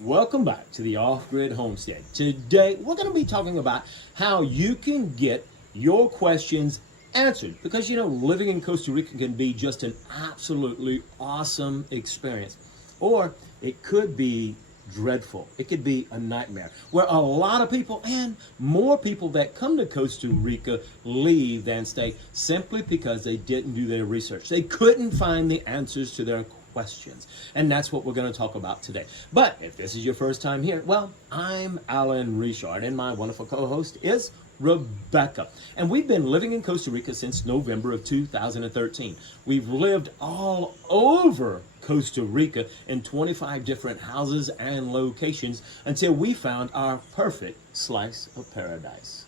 Welcome back to the Off-Grid Homestead. Today, we're going to be talking about how you can get your questions answered. Because, living in Costa Rica can be just an absolutely awesome experience. Or it could be dreadful. It could be a nightmare. Where a lot of people, and more people that come to Costa Rica, leave than stay simply because they didn't do their research. They couldn't find the answers to their questions. And that's what we're going to talk about today. But if this is your first time here, well, I'm Alan Richard, and my wonderful co-host is Rebecca. And we've been living in Costa Rica since November of 2013. We've lived all over Costa Rica in 25 different houses and locations until we found our perfect slice of paradise.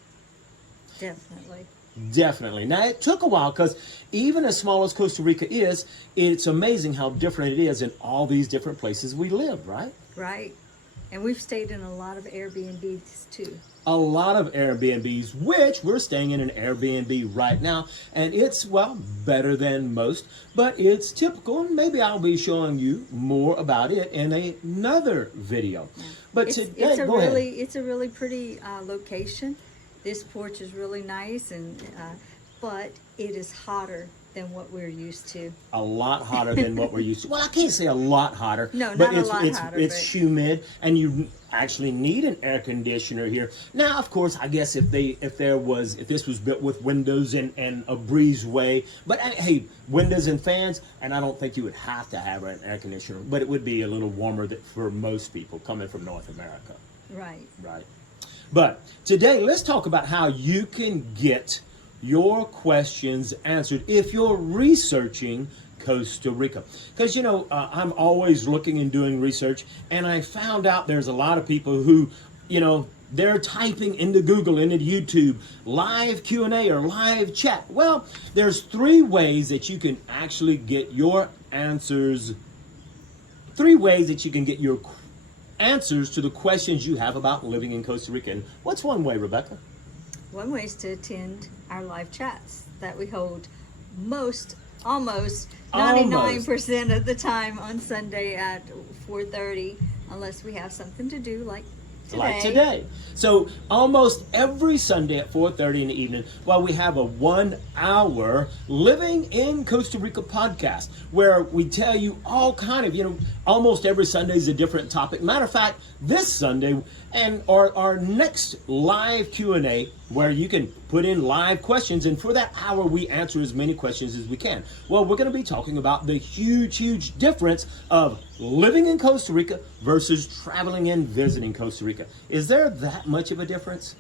Definitely. Now, it took a while because even as small as Costa Rica is, it's amazing how different it is in all these different places we live, right? Right. And we've stayed in a lot of Airbnbs too. A lot of Airbnbs, which we're staying in an Airbnb right now. And it's, better than most, but it's typical. And maybe I'll be showing you more about it in another video. Yeah. But it's a really pretty location. This porch is really nice, but it is hotter than what we're used to. A lot hotter than what we're used to. Well, I can't say a lot hotter. No, but not a lot hotter. It's humid, and you actually need an air conditioner here. Now, of course, I guess if this was built with windows and a breezeway, but hey, windows and fans, and I don't think you would have to have an air conditioner, but it would be a little warmer for most people coming from North America. Right. But today, let's talk about how you can get your questions answered if you're researching Costa Rica. Because, I'm always looking and doing research, and I found out there's a lot of people who, they're typing into Google, into YouTube, live Q&A or live chat. Well, there's 3 ways that you can actually get your answers, 3 ways that you can get your answers to the questions you have about living in Costa Rica. And what's one way, Rebecca? One way is to attend our live chats that we hold almost 99% of the time on Sunday at 4:30, unless we have something to do like today. So almost every Sunday at 4:30 in the evening, we have a 1-hour Living in Costa Rica podcast where we tell you all kind of, almost every Sunday is a different topic. Matter of fact, this Sunday and our next live Q&A where you can put in live questions, and for that hour we answer as many questions as we can. Well, we're going to be talking about the huge difference of living in Costa Rica versus traveling and visiting Costa Rica. Is there that much of a difference?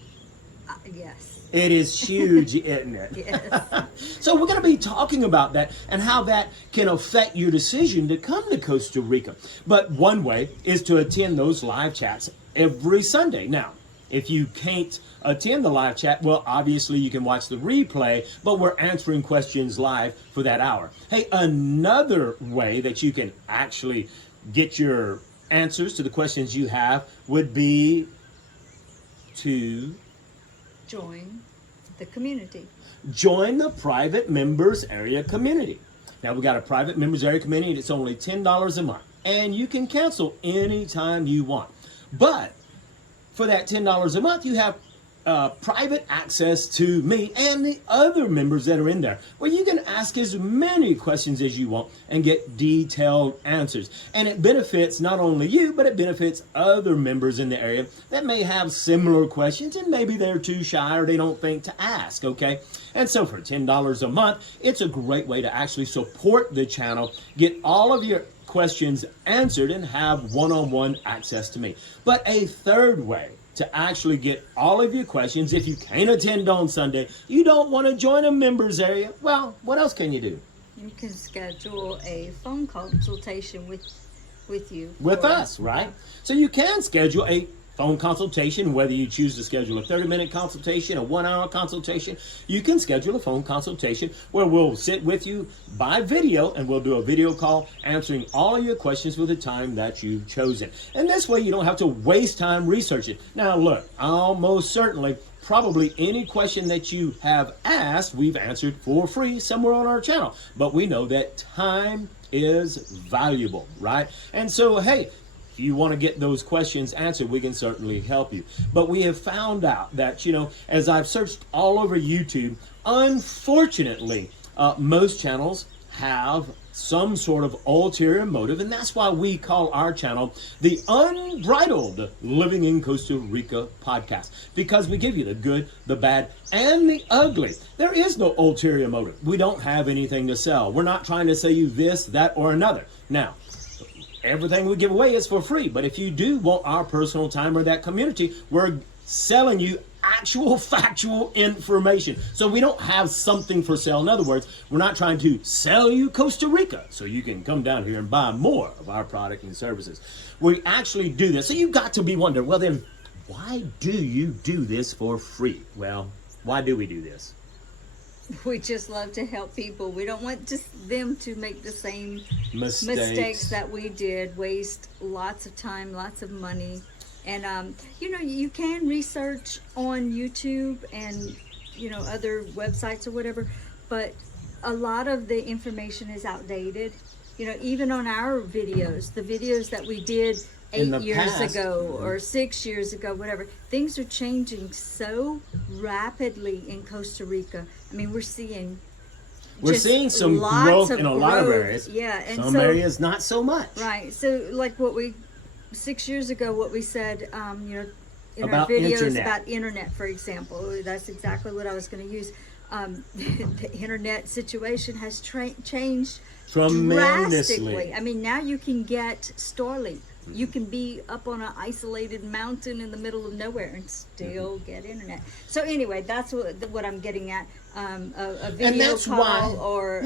Yes. It is huge, isn't it? Yes. So we're going to be talking about that and how that can affect your decision to come to Costa Rica. But one way is to attend those live chats every Sunday. Now, if you can't attend the live chat, well, obviously you can watch the replay, but we're answering questions live for that hour. Hey, another way that you can actually get your answers to the questions you have would be to join the community. Join the private members area community. Now, we got a private members area community. It's only $10 a month, and you can cancel anytime you want. But for that $10 a month, you have private access to me and the other members that are in there, where you can ask as many questions as you want and get detailed answers. And it benefits not only you, but it benefits other members in the area that may have similar questions, and maybe they're too shy or they don't think to ask, okay? And so for $10 a month, it's a great way to actually support the channel, get all of your questions answered, and have one-on-one access to me. But a third way to actually get all of your questions, if you can't attend on Sunday, you don't want to join a members area, well, what else can you do? You can schedule a phone consultation with you. With us, right? So you can schedule a phone consultation, whether you choose to schedule a 30-minute consultation, a 1-hour consultation. You can schedule a phone consultation where we'll sit with you by video, and we'll do a video call answering all of your questions for the time that you've chosen. And this way you don't have to waste time researching. Now look, almost certainly, probably any question that you have asked, we've answered for free somewhere on our channel. But we know that time is valuable, right? And so, hey, if you want to get those questions answered, we can certainly help you. But we have found out that, as I've searched all over YouTube, unfortunately, most channels have some sort of ulterior motive, and that's why we call our channel the Unbridled Living in Costa Rica Podcast, because we give you the good, the bad, and the ugly. There is no ulterior motive. We don't have anything to sell. We're not trying to sell you this, that, or another. Now, everything we give away is for free, but if you do want our personal time or that community, we're selling you actual factual information. So we don't have something for sale. In other words, we're not trying to sell you Costa Rica so you can come down here and buy more of our product and services. We actually do this. So you've got to be wondering, well then, why do you do this for free? Well, why do we do this? We just love to help people. We don't want just them to make the same mistakes that we did, waste lots of time, lots of money. And, you can research on YouTube and, other websites or whatever, but a lot of the information is outdated. Even on our videos, the videos that we did 8 years ago or 6 years ago, whatever, things are changing so rapidly in Costa Rica. I mean, we're seeing some growth in a lot of areas. Yeah. And some areas not so much. Right. So like 6 years ago, what we said, in about our videos internet. about internet, for example, that's exactly what I was going to use. The internet situation has changed tremendously. Drastically. I mean, now you can get Starlink. You can be up on an isolated mountain in the middle of nowhere and still get internet. So anyway, that's what I'm getting at. A video call or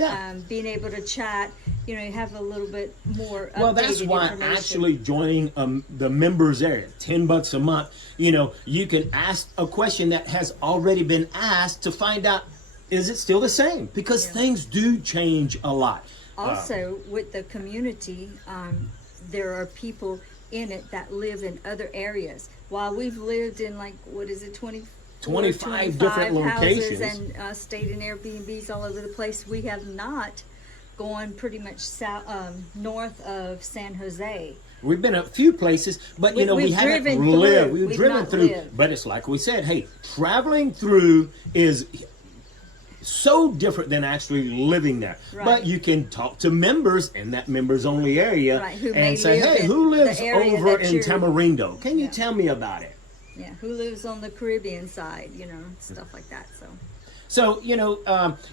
being able to chat. You have a little bit more updated Well, that's why information. actually joining the members area, $10 a month, you can ask a question that has already been asked to find out, is it still the same? Because things do change a lot. Also, with the community, there are people in it that live in other areas. While we've lived in 25 different locations and stayed in Airbnbs all over the place, we have not gone pretty much south, north of San Jose. We've been a few places, but we haven't lived. We've driven through. But it's like we said, hey, traveling through is so different than actually living there. Right. But you can talk to members in that members only area and say, live hey, who lives over in you're... Tamarindo? Can you tell me about it? Yeah, who lives on the Caribbean side, stuff like that. So,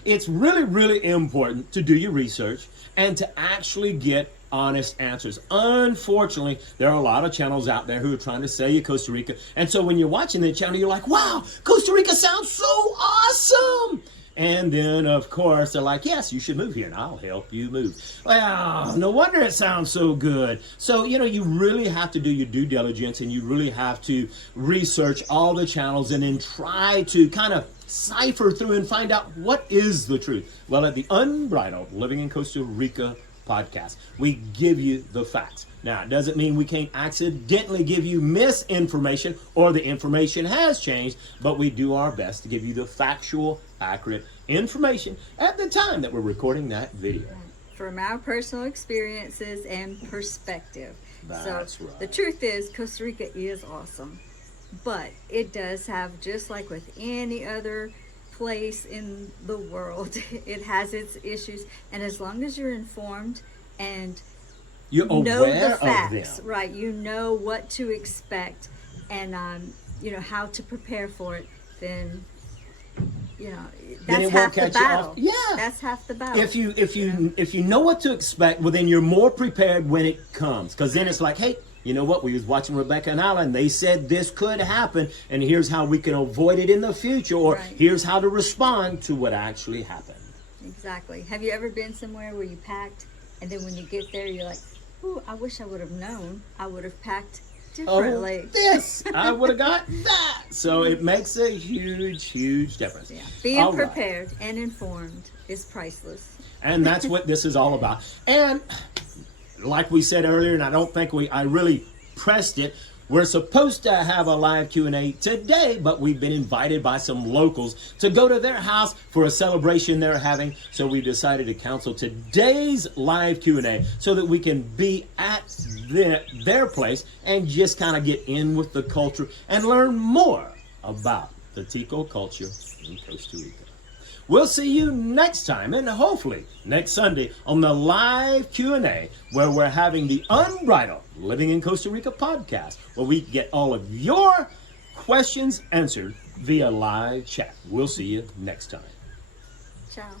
it's really, really important to do your research and to actually get honest answers. Unfortunately, there are a lot of channels out there who are trying to sell you Costa Rica. And so when you're watching the channel, you're like, wow, Costa Rica sounds so awesome. And then, of course, they're like, yes, you should move here and I'll help you move. Well, no wonder it sounds so good. So, you really have to do your due diligence and you really have to research all the channels and then try to kind of cipher through and find out what is the truth. Well, at the Unbridled Living in Costa Rica podcast, we give you the facts. Now, it doesn't mean we can't accidentally give you misinformation or the information has changed, but we do our best to give you the factual, accurate information at the time that we're recording that video. From our personal experiences and perspective. That's right. The truth is, Costa Rica is awesome, but it does have, just like with any other place in the world, it has its issues. And as long as you're informed and you're know aware the facts, of them. right? You know what to expect and how to prepare for it. Then that's half the battle. Yeah, that's half the battle. If you know what to expect, well then you're more prepared when it comes. Because then it's like, hey, you know what? We was watching Rebecca and Alan. They said this could happen, and here's how we can avoid it in the future, or here's how to respond to what actually happened. Exactly. Have you ever been somewhere where you packed, and then when you get there, you're like, ooh, I wish I would have known. I would have packed differently. I would have got that. So it makes a huge, huge difference. Yeah. Being prepared and informed is priceless. And that's what this is all about. And like we said earlier, and I don't think I really pressed it, We're supposed to have a live Q&A today, but we've been invited by some locals to go to their house for a celebration they're having. So we decided to cancel today's live Q&A so that we can be at their place and just kind of get in with the culture and learn more about the Tico culture in Costa Rica. We'll see you next time, and hopefully next Sunday on the live Q&A, where we're having the Unbridled Living in Costa Rica podcast, where we get all of your questions answered via live chat. We'll see you next time. Ciao.